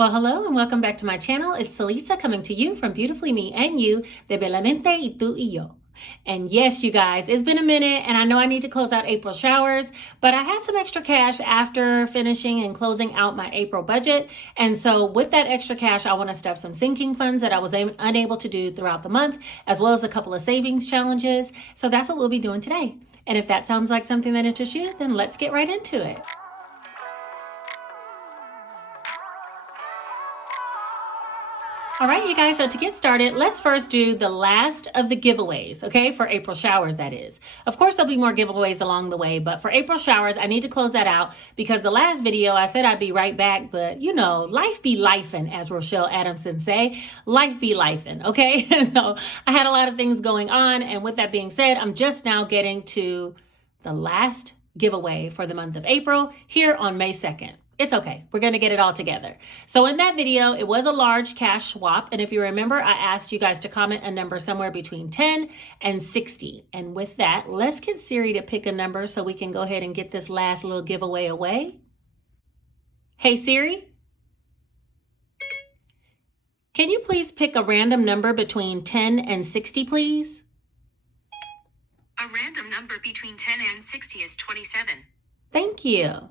Well, hello and welcome back to my channel. It's Celisa coming to you from Beautifully Me and You, de Bellamente y tú y yo. And yes, you guys, it's been a minute and I know I need to close out April showers, but I had some extra cash after finishing and closing out my April budget. And so with that extra cash, I want to stuff some sinking funds that I was unable to do throughout the month, as well as a couple of savings challenges. So that's what we'll be doing today. And if that sounds like something that interests you, then let's get right into it. All right, you guys, so to get started, let's first do the last of the giveaways, okay, for April showers, that is. Of course, there'll be more giveaways along the way, but for April showers, I need to close that out because the last video, I said I'd be right back, but you know, life be lifing, as Rochelle Adamson say, life be lifing, okay? So I had a lot of things going on, and with that being said, I'm just now getting to the last giveaway for the month of April here on May 2nd. It's okay. We're going to get it all together. So in that video, it was a large cash swap. And if you remember, I asked you guys to comment a number somewhere between 10 and 60. And with that, let's get Siri to pick a number so we can go ahead and get this last little giveaway away. Hey, Siri. Can you please pick a random number between 10 and 60, please? A random number between 10 and 60 is 27. Thank you.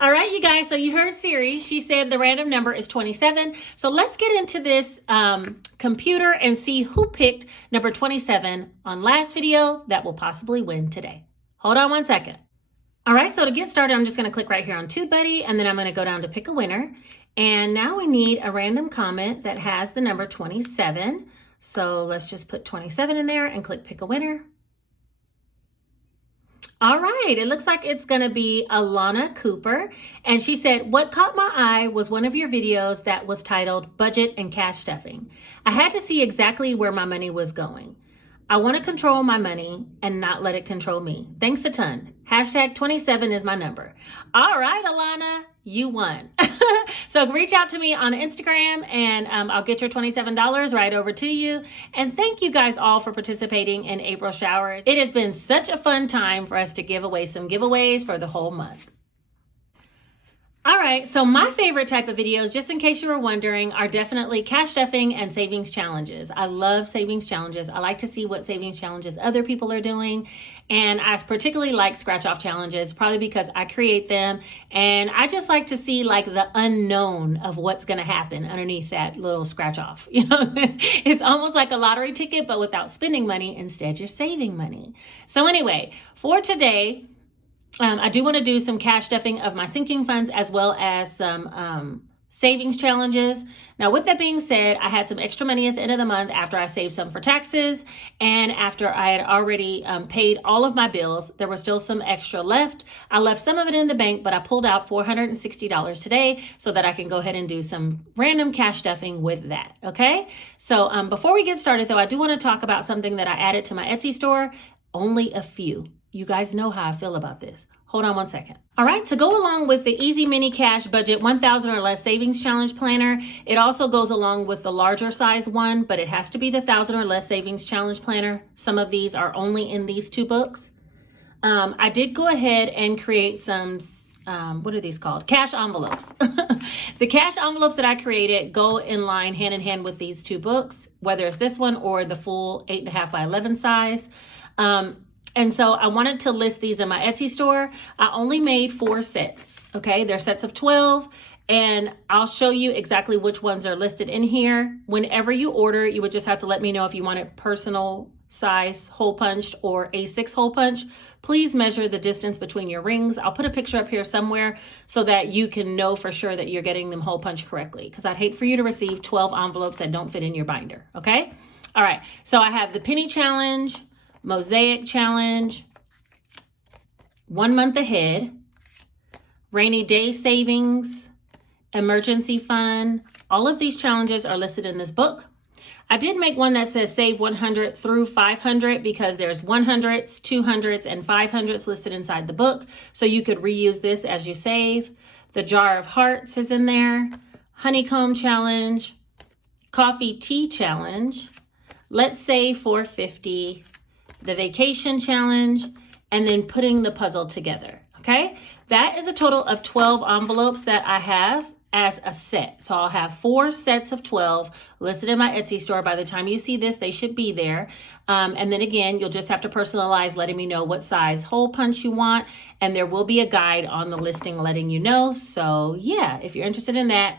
All right, you guys, so you heard Siri. She said the random number is 27. So let's get into this computer and see who picked number 27 on last video that will possibly win today. Hold on one second. All right, so to get started, I'm just going to click right here on TubeBuddy, and then I'm going to go down to pick a winner. And now we need a random comment that has the number 27. So let's just put 27 in there and click pick a winner. All right, it looks like it's going to be Alana Cooper. And she said, what caught my eye was one of your videos that was titled Budget and Cash Stuffing. I had to see exactly where my money was going. I want to control my money and not let it control me. Thanks a ton. Hashtag 27 is my number. All right, Alana, you won. So reach out to me on Instagram and I'll get your $27 right over to you. And thank you guys all for participating in April showers. It has been such a fun time for us to give away some giveaways for the whole month. All right, so my favorite type of videos, just in case you were wondering, are definitely cash stuffing and savings challenges. I love savings challenges. I like to see what savings challenges other people are doing. And I particularly like scratch off challenges, probably because I create them. And I just like to see like the unknown of what's going to happen underneath that little scratch off. You know, it's almost like a lottery ticket, but without spending money. Instead, you're saving money. So anyway, for today, I do want to do some cash stuffing of my sinking funds as well as some savings challenges. Now, with that being said, I had some extra money at the end of the month after I saved some for taxes and after I had already paid all of my bills. There was still some extra left. I left some of it in the bank, but I pulled out $460 today so that I can go ahead and do some random cash stuffing with that. Okay. So before we get started, though, I do want to talk about something that I added to my Etsy store. Only a few. You guys know how I feel about this. Hold on one second. All right, to go along with the Easy Mini Cash Budget 1,000 or Less Savings Challenge Planner, it also goes along with the larger size one, but it has to be the 1,000 or Less Savings Challenge Planner. Some of these are only in these two books. I did go ahead and create some, what are these called? Cash envelopes. The cash envelopes that I created go in line hand in hand with these two books, whether it's this one or the full 8.5 by 11 size. And so I wanted to list these in my Etsy store. I only made 4 sets, okay? They're sets of 12, and I'll show you exactly which ones are listed in here. Whenever you order, you would just have to let me know if you want it personal size hole punched or A6 hole punch. Please measure the distance between your rings. I'll put a picture up here somewhere so that you can know for sure that you're getting them hole punched correctly, because I'd hate for you to receive 12 envelopes that don't fit in your binder, okay? All right, so I have the Penny Challenge, Mosaic Challenge, 1 month ahead, rainy day savings, emergency fund. All of these challenges are listed in this book. I did make one that says save 100 through 500 because there's 100s, 200s, and 500s listed inside the book. So you could reuse this as you save. The Jar of Hearts is in there. Honeycomb Challenge, Coffee Tea Challenge, Let's Save 450, the Vacation Challenge, and then putting the puzzle together, okay? That is a total of 12 envelopes that I have as a set. So I'll have 4 sets of 12 listed in my Etsy store. By the time you see this, they should be there. And then again, you'll just have to personalize, letting me know what size hole punch you want. And there will be a guide on the listing letting you know. So yeah, if you're interested in that,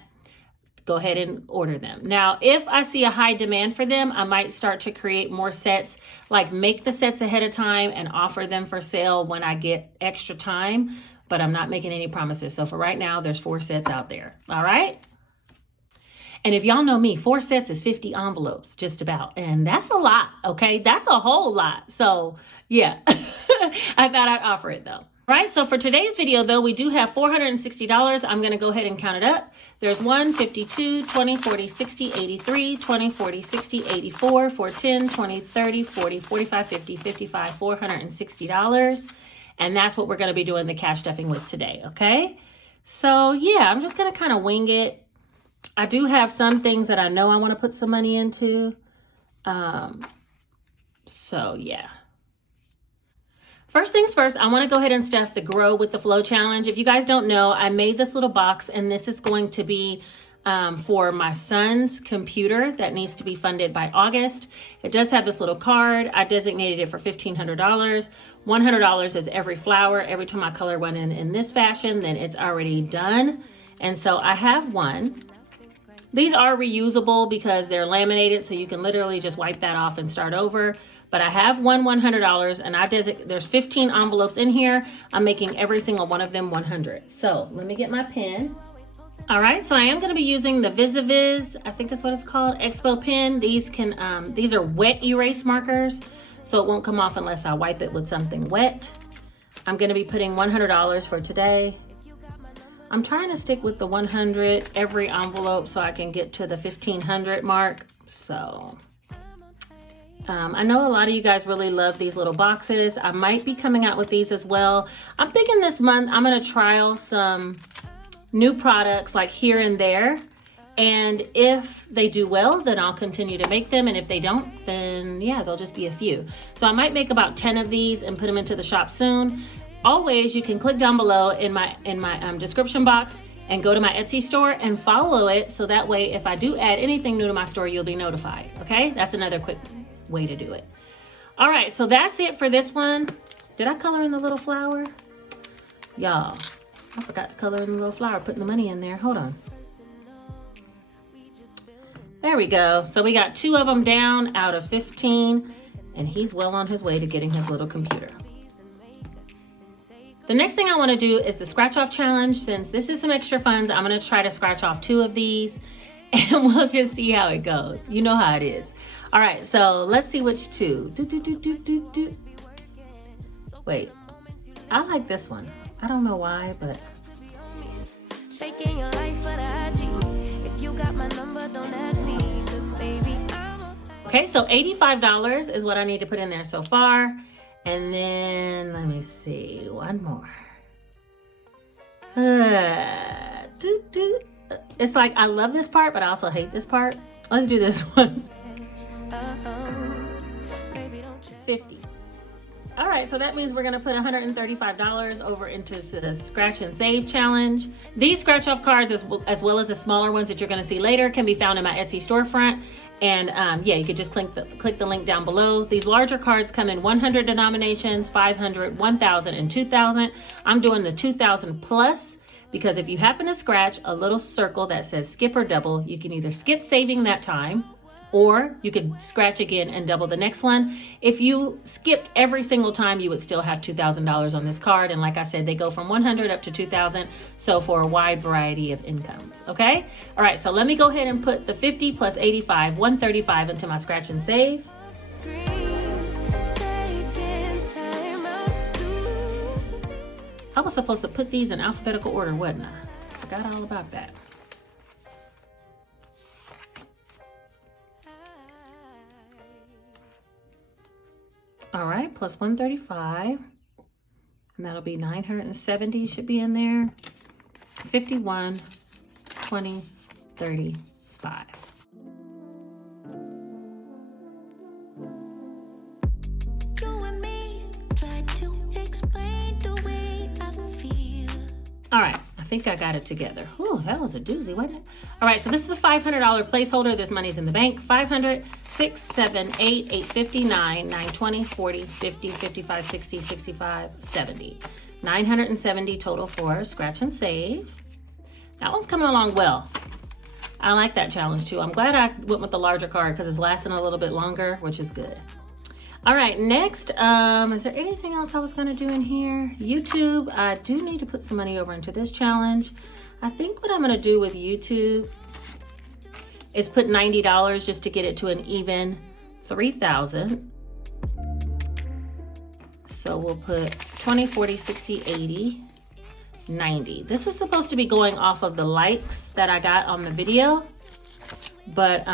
go ahead and order them. Now, if I see a high demand for them, I might start to create more sets, like make the sets ahead of time and offer them for sale when I get extra time, but I'm not making any promises. So for right now, there's 4 sets out there. All right. And if y'all know me, 4 sets is 50 envelopes, just about. And that's a lot, okay? That's a whole lot. So yeah, I thought I'd offer it though. Right, so for today's video though, we do have $460. I'm gonna go ahead and count it up. There's 1, 52, 20, 40, 60, 83, 20, 40, 60, 84, 410, 20, 30, 40, 45, 50, 55, $460. And that's what we're gonna be doing the cash stuffing with today, okay? So yeah, I'm just gonna kind of wing it. I do have some things that I know I wanna put some money into. So yeah. First things first, I want to go ahead and stuff the Grow with the Flow challenge. If you guys don't know, I made this little box, and this is going to be for my son's computer that needs to be funded by August. It does have this little card. I designated it for $1,500. $100 is every flower. Every time I color one in this fashion, then it's already done. And so I have one. These are reusable because they're laminated, so you can literally just wipe that off and start over. But I have one $100, and there's 15 envelopes in here. I'm making every single one of them 100. So let me get my pen. All right, so I am going to be using the Vis-a-Vis, I think that's what it's called, Expo pen. These are wet erase markers, so it won't come off unless I wipe it with something wet. I'm going to be putting $100 for today. I'm trying to stick with the 100 every envelope so I can get to the 1,500 mark. So I know a lot of you guys really love these little boxes. I might be coming out with these as well. I'm thinking this month I'm going to trial some new products like here and there. And if they do well, then I'll continue to make them. And if they don't, then yeah, they'll just be a few. So I might make about 10 of these and put them into the shop soon. Always, you can click down below in my description box and go to my Etsy store and follow it. So that way, if I do add anything new to my store, you'll be notified. Okay, that's another quick way to do it. All right, so that's it for this one. Did I color in the little flower? Y'all, I forgot to color in the little flower, putting the money in there. Hold on. There we go. So we got 2 of them down out of 15, and he's well on his way to getting his little computer. The next thing I want to do is the scratch off challenge. Since this is some extra funds, I'm going to try to scratch off 2 of these, and we'll just see how it goes. You know how it is. All right, so let's see which 2. Wait, I like this one. I don't know why, but. Okay, so $85 is what I need to put in there so far. And then, let me see, one more. It's like, I love this part, but I also hate this part. Let's do this one. 50. All right, so that means we're gonna put $135 over into the scratch and save challenge. These scratch off cards, as well as the smaller ones that you're gonna see later, can be found in my Etsy storefront. And yeah, you could just click the link down below. These larger cards come in 100 denominations, 500, 1,000, and 2,000. I'm doing the 2,000 plus because if you happen to scratch a little circle that says skip or double, you can either skip saving that time, or you could scratch again and double the next one. If you skipped every single time, you would still have $2,000 on this card. And like I said, they go from 100 up to 2,000. So for a wide variety of incomes, okay? All right, so let me go ahead and put the 50 plus 85, 135 into my scratch and save. I was supposed to put these in alphabetical order, wasn't I? Forgot all about that. All right, plus 135, and that'll be 970 should be in there. 51, 20, 35. All right, I think think I got it together. Ooh, that was a doozy, wasn't it? All right, so this is a $500 placeholder. This money's in the bank. 500, 6, 7, 8, 850, 9, 920, 40, 50, 55, 60, 65, 70. 970 total for scratch and save. That one's coming along well. I like that challenge too. I'm glad I went with the larger card because it's lasting a little bit longer, which is good. All right, next, is there anything else I was gonna do in here? YouTube, I do need to put some money over into this challenge. I think what I'm gonna do with YouTube is put $90 just to get it to an even 3,000. So we'll put 20, 40, 60, 80, 90. This is supposed to be going off of the likes that I got on the video, but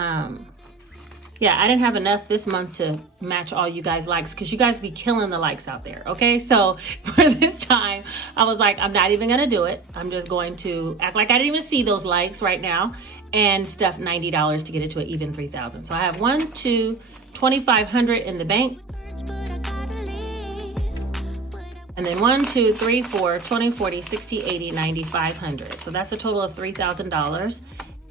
yeah, I didn't have enough this month to match all you guys' likes because you guys be killing the likes out there, okay? So for this time, I was like, I'm not even gonna do it. I'm just going to act like I didn't even see those likes right now and stuff $90 to get it to an even 3,000. So I have 1, 2, 2,500 in the bank. And then 1, 2, 3, 4, 20, 40, 60, 80, 90, 500. So that's a total of $3,000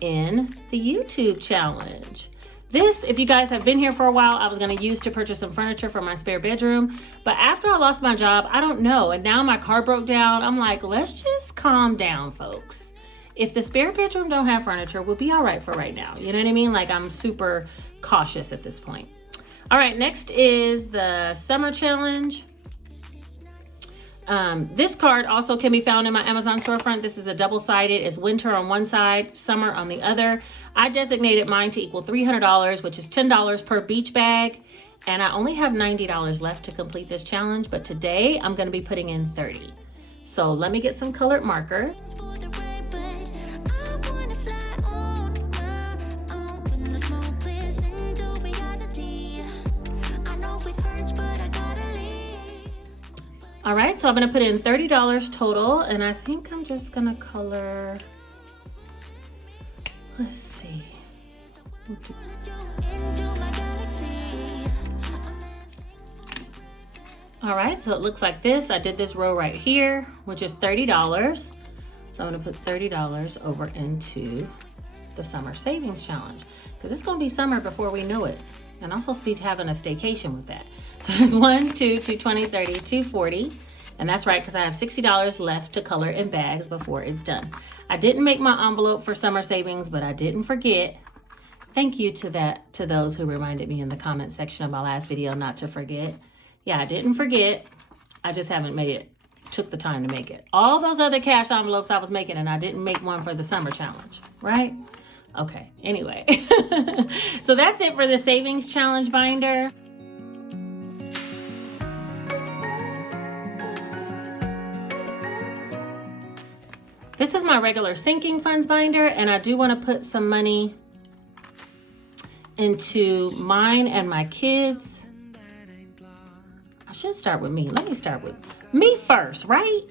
in the YouTube challenge. This, if you guys have been here for a while, I was gonna use to purchase some furniture for my spare bedroom. But after I lost my job, I don't know. And now my car broke down. I'm like, let's just calm down, folks. If the spare bedroom don't have furniture, we'll be all right for right now. You know what I mean? Like, I'm super cautious at this point. All right, next is the summer challenge. This card also can be found in my Amazon storefront. This is a double-sided. It's winter on one side, summer on the other. I designated mine to equal $300, which is $10 per beach bag. And I only have $90 left to complete this challenge, but today I'm gonna be putting in 30. So let me get some colored markers. All right, so I'm gonna put in $30 total, and I think I'm just gonna color, let's see. All right, so it looks like this. I did this row right here, which is $30. So I'm gonna put $30 over into the summer savings challenge, because it's gonna be summer before we know it. And I'm supposed to be having a staycation with that. So there's 1, 2, 220, 30, 240. And that's right, because I have $60 left to color in bags before it's done. I didn't make my envelope for summer savings, but I didn't forget. Thank you to those who reminded me in the comment section of my last video not to forget. Yeah, I didn't forget. I just haven't took the time to make it. All those other cash envelopes I was making, and I didn't make one for the summer challenge, right? Okay, anyway. So that's it for the savings challenge binder. This is my regular sinking funds binder, and I do want to put some money into mine and my kids. I should start with me. Let me start with me first, right?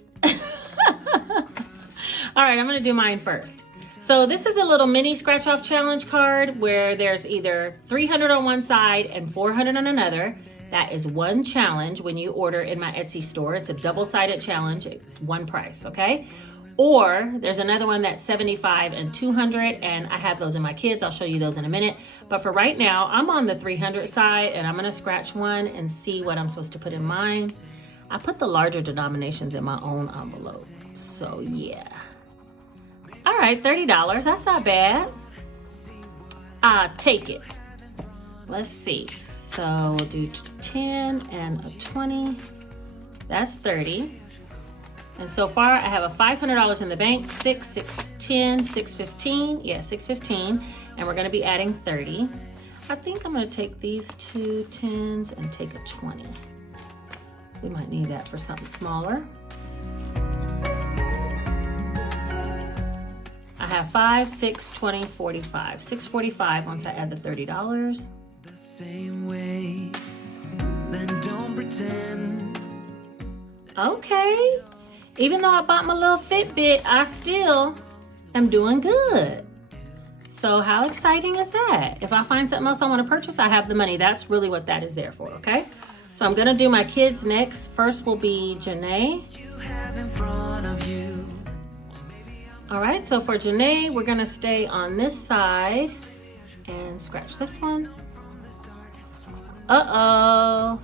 All right, I'm going to do mine first. So this is a little mini scratch off challenge card where there's either 300 on one side and 400 on another. That is one challenge when you order in my Etsy store. It's a double-sided challenge. It's one price, okay? Or there's another one that's 75 and 200, and I have those in my kids. I'll show you those in a minute. But for right now, I'm on the 300 side, and I'm gonna scratch one and see what I'm supposed to put in mine. I put the larger denominations in my own envelope, so yeah. All right, $30, that's not bad. I'll take it. Let's see. So we'll do 10 and a 20. That's 30. And so far I have a $500 in the bank, 6, 6, 10, 6, 15. Yeah, 6, 15. And we're gonna be adding 30. I think I'm gonna take these two 10s and take a 20. We might need that for something smaller. I have 5, 6, 20, 45. 645 once I add the $30. The same way, then don't pretend. Okay. Even though I bought my little Fitbit, I still am doing good. So how exciting is that? If I find something else I want to purchase, I have the money. That's really what that is there for, okay? So I'm gonna do my kids next. First will be Janae. You have in front of you. All right, so for Janae, we're gonna stay on this side and scratch this one. Uh-oh.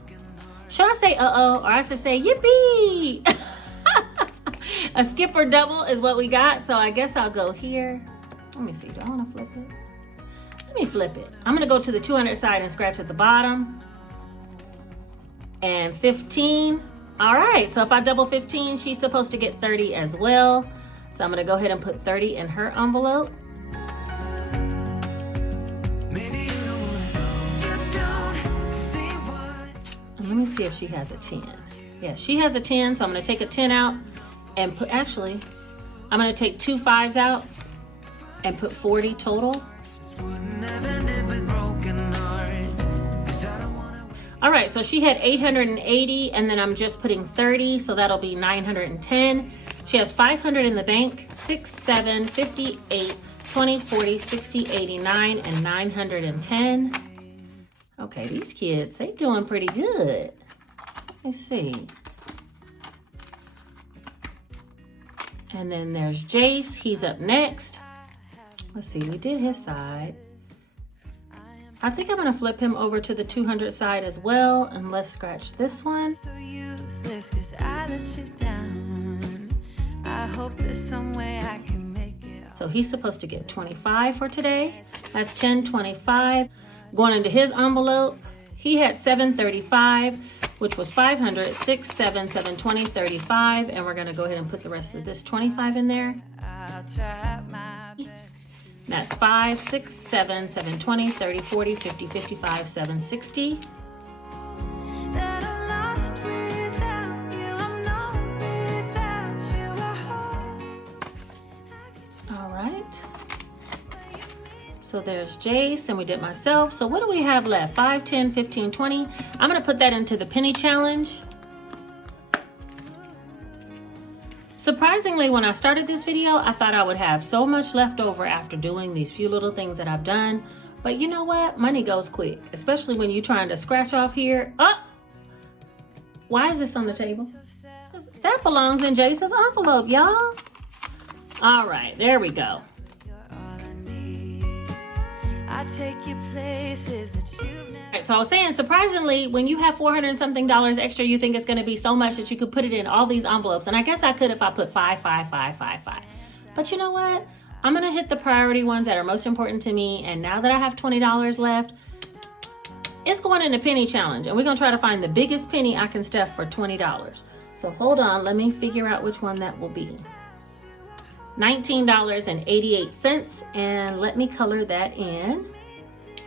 Should I say uh-oh, or I should say yippee? A skip or double is what we got, so I guess I'll go here. Let me see, do I wanna flip it? Let me flip it. I'm gonna go to the 200 side and scratch at the bottom. And 15. All right, so if I double 15, she's supposed to get 30 as well. So I'm gonna go ahead and put 30 in her envelope. And let me see if she has a 10. Yeah, she has a 10, so I'm gonna take a 10 out and put, actually, I'm gonna take 2 5s out and put 40 total. All right, so she had 880, and then I'm just putting 30, so that'll be 910. She has 500 in the bank, 6, 7, 58, 20, 40, 60, 89, and 910. Okay, these kids, they doing pretty good. Let's see. And then there's Jace, he's up next. Let's see, we did his side. I think I'm gonna flip him over to the 200 side as well, and let's scratch this one. So useless 'cause I let you down. I hope there's some way I can make it. So he's supposed to get 25 for today. That's 10, 25. Going into his envelope, he had 735, which was 500, 6, 7, 720, 35, and we're gonna go ahead and put the rest of this 25 in there. I'll try my best. That's 5, 6, 7, 720, 30, 40, 50, 55, 760. That I'm lost without you. I'm not without you. I hope. All right. So there's Jace, and we did myself. So what do we have left? 5, 10, 15, 20. I'm gonna put that into the penny challenge. Surprisingly, when I started this video, I thought I would have so much left over after doing these few little things that I've done. But you know what? Money goes quick, especially when you're trying to scratch off here. Oh! Why is this on the table? That belongs in Jace's envelope, y'all. All right, there we go. I take you places that you've never. All right, so I was saying, surprisingly, when you have $400 and something extra, you think it's going to be so much that you could put it in all these envelopes. And I guess I could if I put 5, 5, 5, 5, 5. But you know what? I'm going to hit the priority ones that are most important to me. And now that I have $20 left, it's going in the penny challenge. And we're going to try to find the biggest penny I can stuff for $20. So hold on. Let me figure out which one that will be. $19.88. And let me color that in.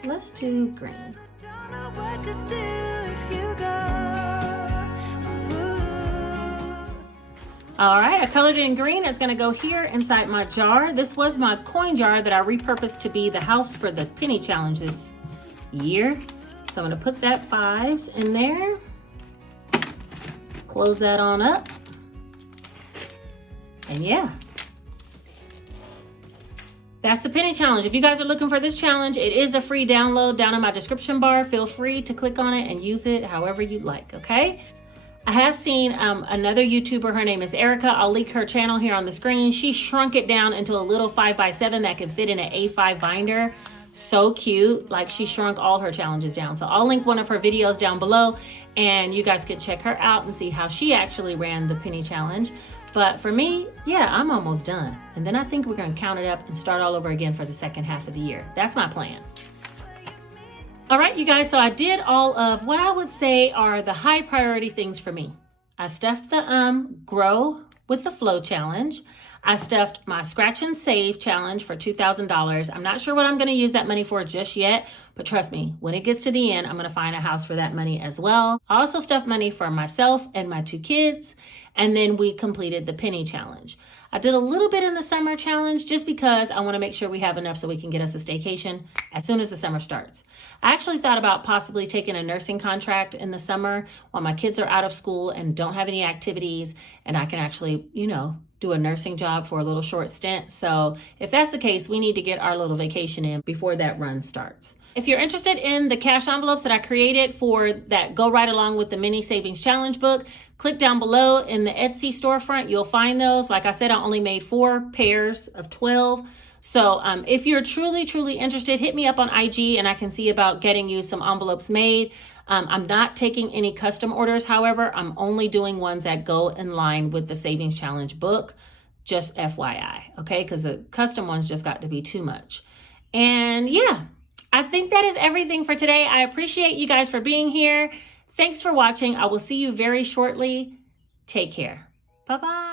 Let's do green. Don't know what to do if you go. All right, I colored it in green. It's gonna go here inside my jar. This was my coin jar that I repurposed to be the house for the penny challenge this year. So I'm gonna put that 5s in there. Close that on up. And yeah. That's the penny challenge. If you guys are looking for this challenge, it is a free download down in my description bar. Feel free to click on it and use it however you'd like, okay? I have seen another YouTuber, her name is Erica. I'll link her channel here on the screen. She shrunk it down into a little 5x7 that can fit in an A5 binder. So cute, like she shrunk all her challenges down. So I'll link one of her videos down below and you guys can check her out and see how she actually ran the penny challenge. But for me, yeah, I'm almost done. And then I think we're gonna count it up and start all over again for the second half of the year. That's my plan. All right, you guys, so I did all of what I would say are the high priority things for me. I stuffed the Grow with the Flow challenge. I stuffed my Scratch and Save challenge for $2,000. I'm not sure what I'm gonna use that money for just yet, but trust me, when it gets to the end, I'm gonna find a house for that money as well. I also stuffed money for myself and my 2 kids. And then we completed the penny challenge. I did a little bit in the summer challenge just because I want to make sure we have enough so we can get us a staycation as soon as the summer starts. I actually thought about possibly taking a nursing contract in the summer while my kids are out of school and don't have any activities, and I can actually, you know, do a nursing job for a little short stint. So if that's the case, we need to get our little vacation in before that run starts. If you're interested in the cash envelopes that I created for that go right along with the mini savings challenge book, click down below in the Etsy storefront. You'll find those. Like I said, I only made 4 pairs of 12. So if you're truly, truly interested, hit me up on IG and I can see about getting you some envelopes made. I'm not taking any custom orders. However, I'm only doing ones that go in line with the Savings Challenge book. Just FYI, okay? Because the custom ones just got to be too much. And yeah, I think that is everything for today. I appreciate you guys for being here. Thanks for watching. I will see you very shortly. Take care. Bye-bye.